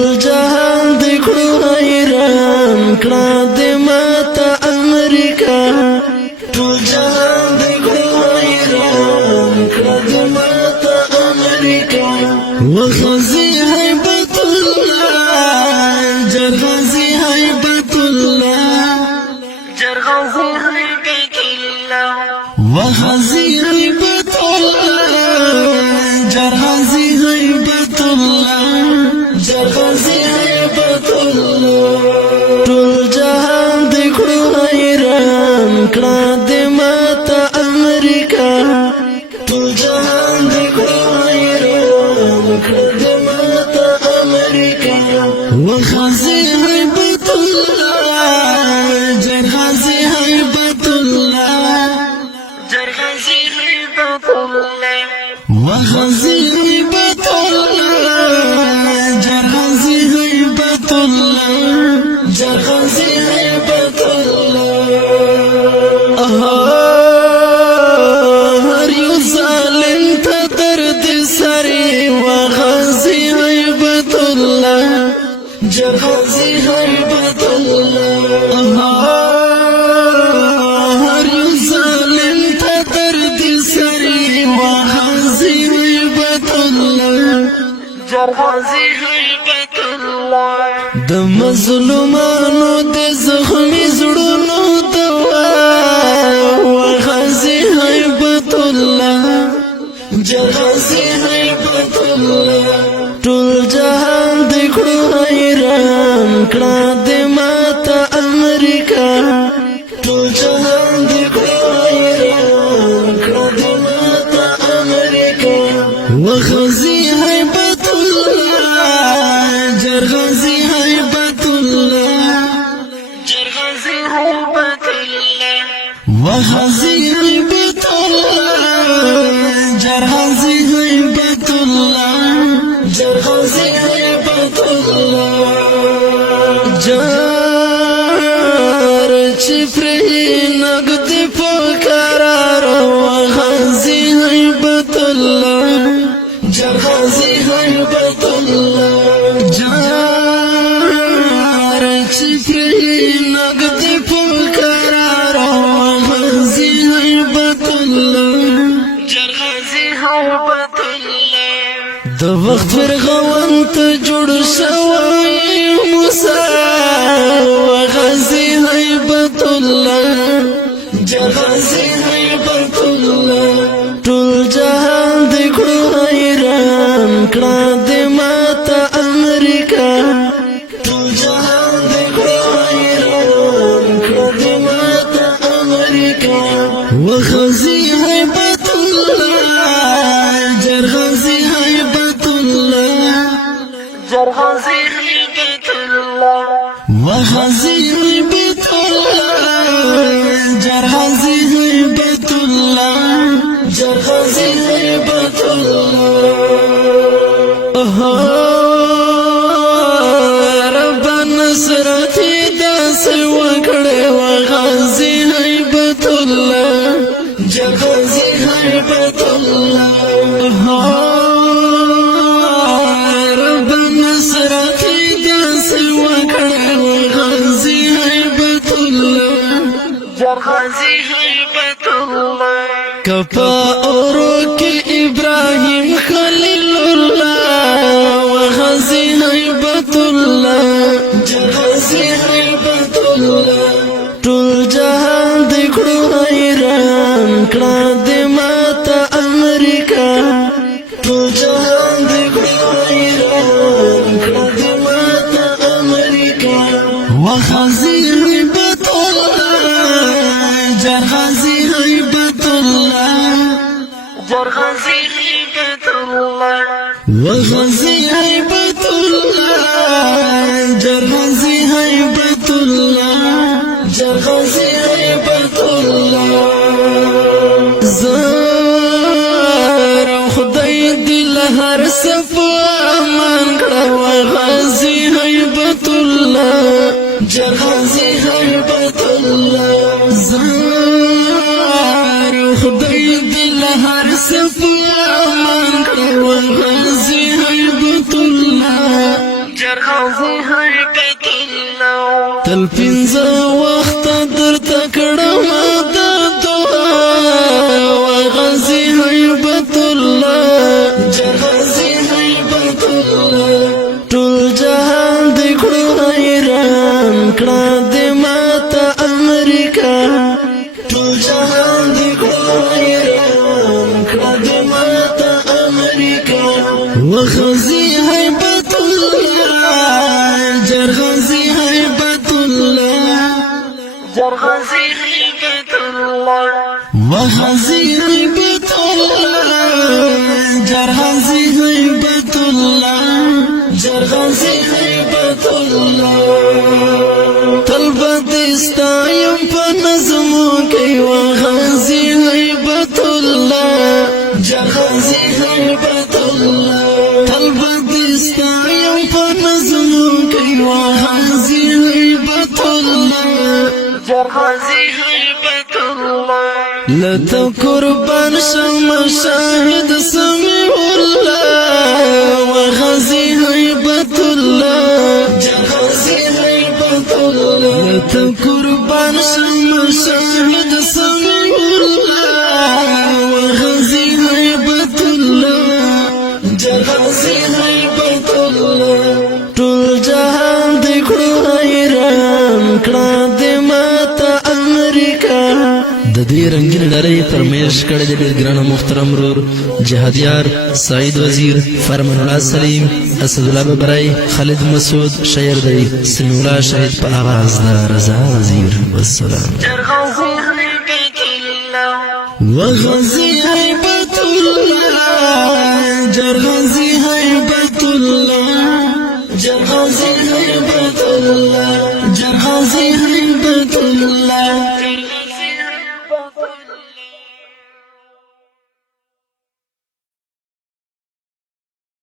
ټول جهان دې کړو حیران کړه دې ماته امریکا ټول جهان دې کړو حیران کړه دې ماته امریکا وغزي هیبت الله جرغزي هیبت الله جرغزي هیبت الله وغزي هیبت الله جرغزي هیبت الله جرغزي هیبت الله ټول جهان دې کړو حیران کړه دې ماته امریکا ټول جهان دې کړو حیران کړه دې ماته امریکا وغزي هیبت الله جرغزي هیبت الله جرغزي هیبت الله وغزي هیبت الله جرغزي هیبت الله جرغزي هیبت الله هر یو ظالم ته درد سری وغزي هیبت الله جرغزي هیبت الله هر یو ظالم ته درد سری وغزي هیبت الله جرغزي هیبت الله د مظلومانو د زخمي زړونو دوا وغزي هیبت الله جرغزي هیبت الله ټول جهان دې کړو حیران کړه دې ماته امریکا ټول جهان دې کړو حیران کړه دې ماته امریکا وغزي هیبت الله جرغزي هیبت الله جرغزي هیبت الله وغزي هیبت الله جرغزي هیبت الله جرغزي هیبت الله جار چې پرې نګد پکارار وغزي هیبت الله جرغزي هیبت الله جار چې پرې نګد پکارار وغزي هیبت الله جرغزي هیبت الله د وخت فرغون ته جوړ شوی موسی وغزي هیبت الله جرغزي هیبت الله ټول جهان دې کړو حیران کړه دې ماته امریکا ټول جهان دې کړو حیران کړه دې ماته امریکا وغزي هیبت الله جرغزي هیبت الله جرغزي هیبت الله وغزي هیبت الله جرغزي هیبت الله جرغزي هیبت الله رب نصرتي داس وکړې وغزي هیبت الله جرغزي هیبت الله رب نصرتي داس وکړې وغزي هیبت الله جرغزي هیبت الله کپا اورو کې ابراهيم خليل الله وغزي هیبت الله جرغزي هیبت الله ټول جهان دې کړو حیران کړه دې ماته امریکا ټول جهان دې کړو حیران کړه دې ماته امریکا وغزي هیبت الله جرغزي هیبت الله جرغزي هیبت الله وغزي هیبت الله جرغزي هیبت الله جرغزي هیبت الله زار خدای دل هر صفا امان کړه وغزي هیبت الله جرغزي هیبت الله زار خدای دل هر صفا امان کړه وغزي هیبت الله جرغازي هيبت الله تل پنځه وخت درته کړم د دعا وغازي هيبت الله جرغازي هيبت الله ټول جهان دې کړو حیران کړه دې ماته امریکا ټول جهان دې کړو حیران کړه دې ماته امریکا وغازي هيبت الله جرغازي هيبت الله جرغازي هيبت الله وغازي هيبت الله جرغازي هيبت الله جرغازي هيبت الله طلبت استايم فنظمو كي وغازي هيبت الله جرغازي هيبت الله طلبت استايم فنظمو كي وغازي هيبت الله جرغازي هيبت الله لتقربان شم شاهد سميع الله وغازي هيبت الله جرغازي هيبت الله لتقربان شم شاهد سميع الله وغازي هيبت الله جرغازي هيبت الله ټول جهان دې کړو حیران کړه دې ماته امریکا د دې رنگین لړۍ فرمایش کړی د ډېر ګران محترم رور جهادیار سعید وزیر فرمان الله سلیم اسد الله ببرای خالد مسعود شاعر دی سمیع الله شهید په آواز د رضا وزیر والسلام وغازي هيبت الله جرغازي هيبت الله جرغازي هيبت الله جرغازي هيبت الله